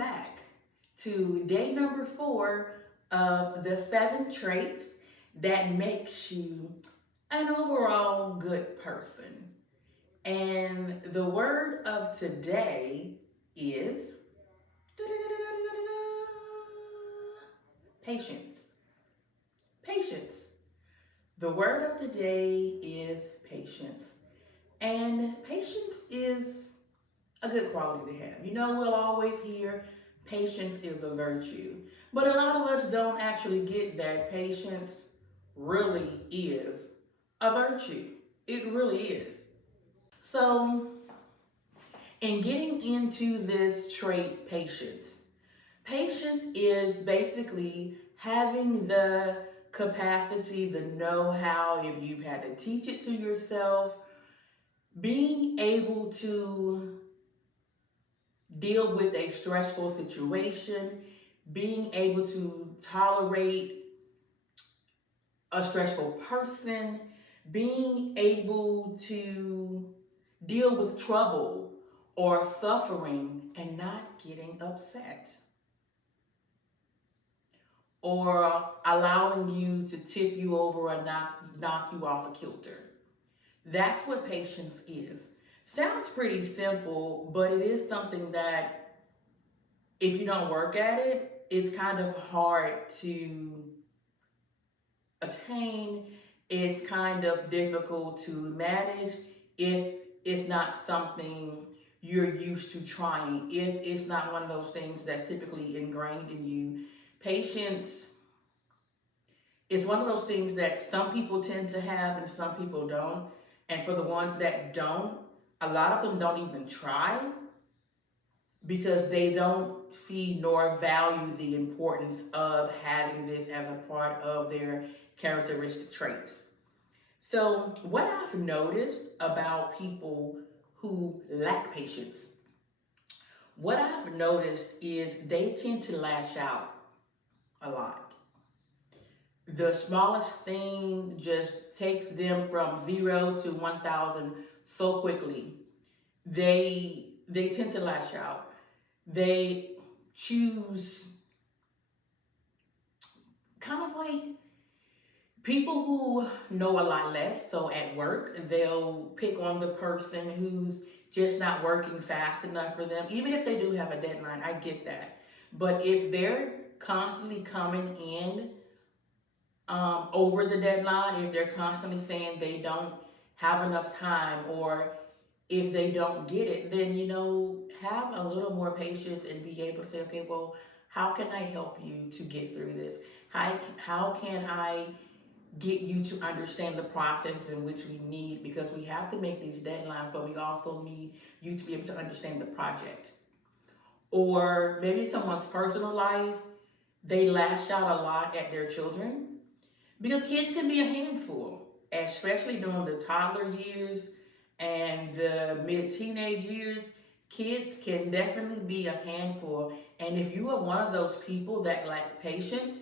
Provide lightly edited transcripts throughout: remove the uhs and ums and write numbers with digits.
back to day number 4 of the 7 traits that makes you an overall good person. And the word of today is patience. Patience. The word of today is patience. And patience is a good quality to have. You know, we'll always hear patience is a virtue. But a lot of us don't actually get that patience really is a virtue. It really is. So, in getting into this trait, patience, patience is basically having the capacity, the know how, if you've had to teach it to yourself, being able to deal with a stressful situation, being able to tolerate a stressful person, being able to deal with trouble or suffering and not getting upset or allowing you to tip you over or knock you off a kilter. That's what patience is. Sounds pretty simple, but it is something that if you don't work at it, it's kind of hard to attain. It's kind of difficult to manage if it's not something you're used to trying, if it's not one of those things that's typically ingrained in you. Patience is one of those things that some people tend to have and some people don't. And for the ones that don't, a lot of them don't even try because they don't see nor value the importance of having this as a part of their characteristic traits. So, what I've noticed about people who lack patience, what I've noticed is they tend to lash out a lot. The smallest thing just takes them from 0 to 1,000 so quickly. They tend to lash out. They choose kind of like people who know a lot less. So at work, they'll pick on the person who's just not working fast enough for them, even if they do have a deadline. I get that. But if they're constantly coming in over the deadline, if they're constantly saying they don't have enough time, or if they don't get it, then, you know, have a little more patience and be able to say, okay, well, how can I help you to get through this? How can I get you to understand the process in which we need, because we have to make these deadlines, but we also need you to be able to understand the project. Or maybe someone's personal life, they lash out a lot at their children because kids can be a handful, especially during the toddler years and the mid-teenage years. Kids can definitely be a handful. And if you are one of those people that lack patience,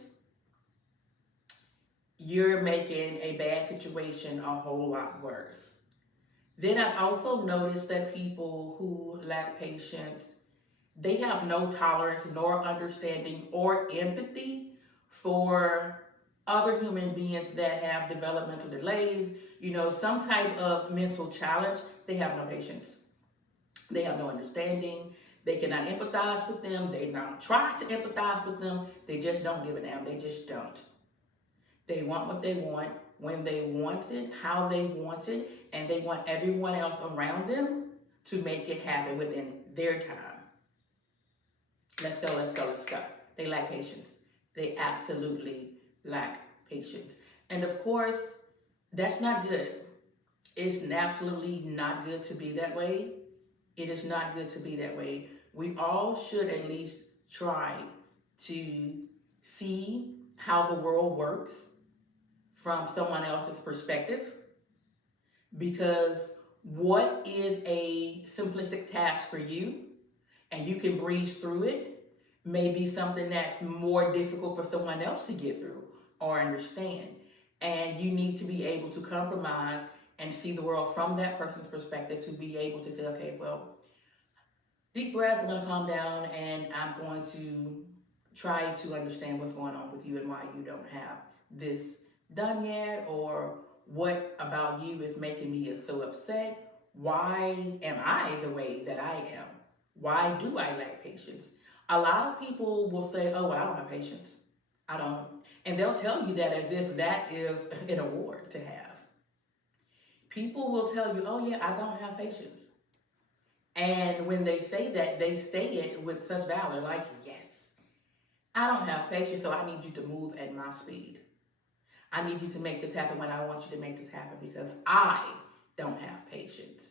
you're making a bad situation a whole lot worse. Then I've also noticed that people who lack patience, they have no tolerance nor understanding or empathy for other human beings that have developmental delays, you know, some type of mental challenge. They have no patience. They have no understanding. They cannot empathize with them. They don't try to empathize with them. They just don't give a damn. They just don't. They want what they want, when they want it, how they want it, and they want everyone else around them to make it happen within their time. Let's go, let's go, let's go. They lack patience. They absolutely lack patience. And of course, that's not good. It's absolutely not good to be that way. It is not good to be that way. We all should at least try to see how the world works from someone else's perspective, because what is a simplistic task for you and you can breeze through it may be something that's more difficult for someone else to get through or understand. And you need to be able to compromise and see the world from that person's perspective to be able to say, okay, well, Deep breath, I'm going to calm down and I'm going to try to understand what's going on with you and why you don't have this done yet, or what about you is making me so upset. Why am I the way that I am? Why do I lack patience? A lot of people will say, oh, well, I don't have patience. I don't. And they'll tell you that as if that is an award to have. People will tell you, oh, yeah, I don't have patience. And when they say that, they say it with such valor, like, yes, I don't have patience, so I need you to move at my speed. I need you to make this happen when I want you to make this happen because I don't have patience.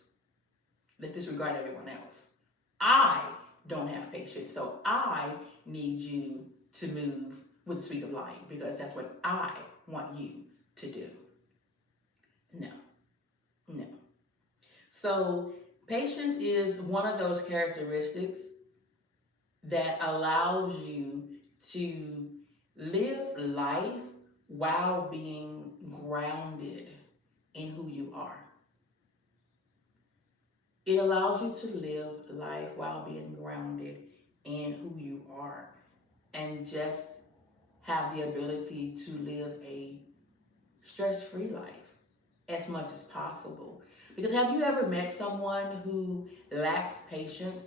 Let's disregard everyone else. I don't have patience, so I need you to move with the speed of light because that's what I want you to do. No, no. So, patience is one of those characteristics that allows you to live life while being grounded in who you are. It allows you to live life while being grounded in who you are and just have the ability to live a stress free life as much as possible. Because have you ever met someone who lacks patience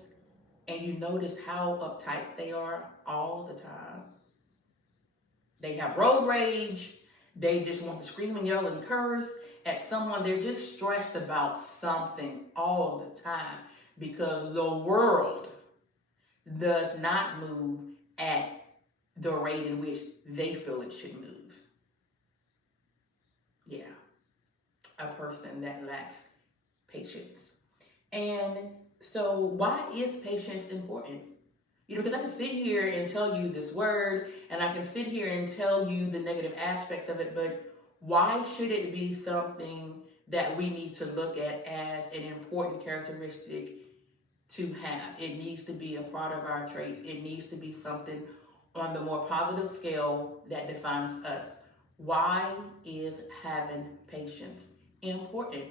and you notice how uptight they are all the time? They have road rage. They just want to scream and yell and curse at someone. They're just stressed about something all the time because the world does not move at the rate in which they feel it should move. Yeah, a person that lacks patience. And so, why is patience important? You know, because I can sit here and tell you this word, and I can sit here and tell you the negative aspects of it, but why should it be something that we need to look at as an important characteristic to have? It needs to be a part of our traits. It needs to be something on the more positive scale that defines us. Why is having patience important?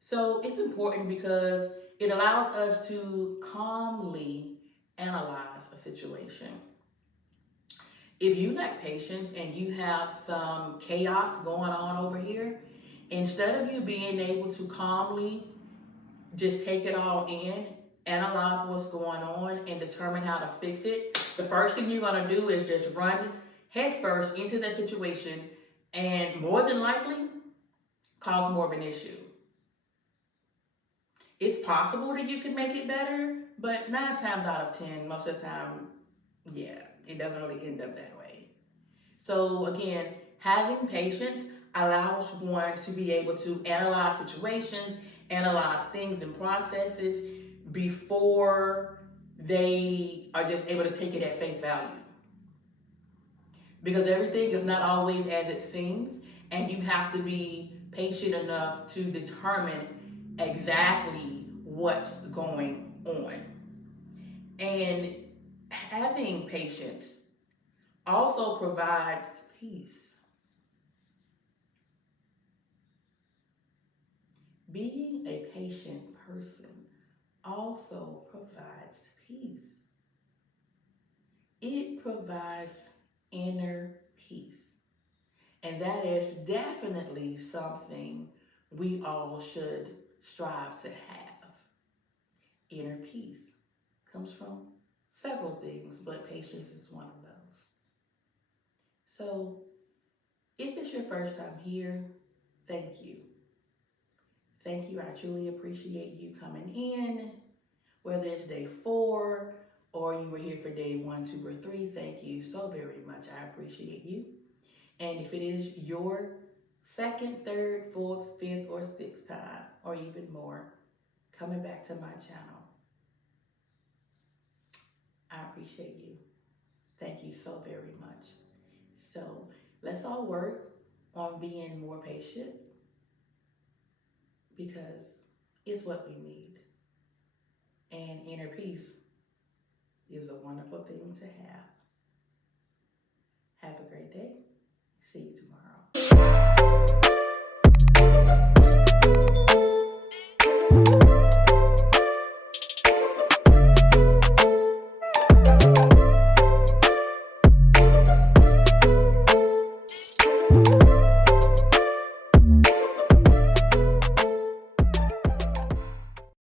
So it's important because it allows us to calmly analyze a situation. If you lack patience and you have some chaos going on over here, instead of you being able to calmly just take it all in, analyze what's going on, and determine how to fix it, the first thing you're going to do is just run headfirst into that situation and more than likely cause more of an issue. It's possible that you can make it better, but 9 times out of 10, most of the time, yeah, it doesn't really end up that way. So again, having patience allows one to be able to analyze situations, analyze things and processes before they are just able to take it at face value. Because everything is not always as it seems, and you have to be patient enough to determine exactly what's going on. And having patience also provides peace. Being a patient person also provides peace. It provides inner peace. And that is definitely something we all should strive to have. Inner peace comes from several things, but patience is one of those. So, if it's your first time here, thank you. Thank you. I truly appreciate you coming in. Whether it's day 4 or you were here for day 1, 2, or 3, thank you so very much. I appreciate you. And if it is your second, third, fourth, fifth, or sixth time, or even more, coming back to my channel, I appreciate you. Thank you so very much. So let's all work on being more patient because it's what we need. And inner peace is a wonderful thing to have. Have a great day. See you tomorrow.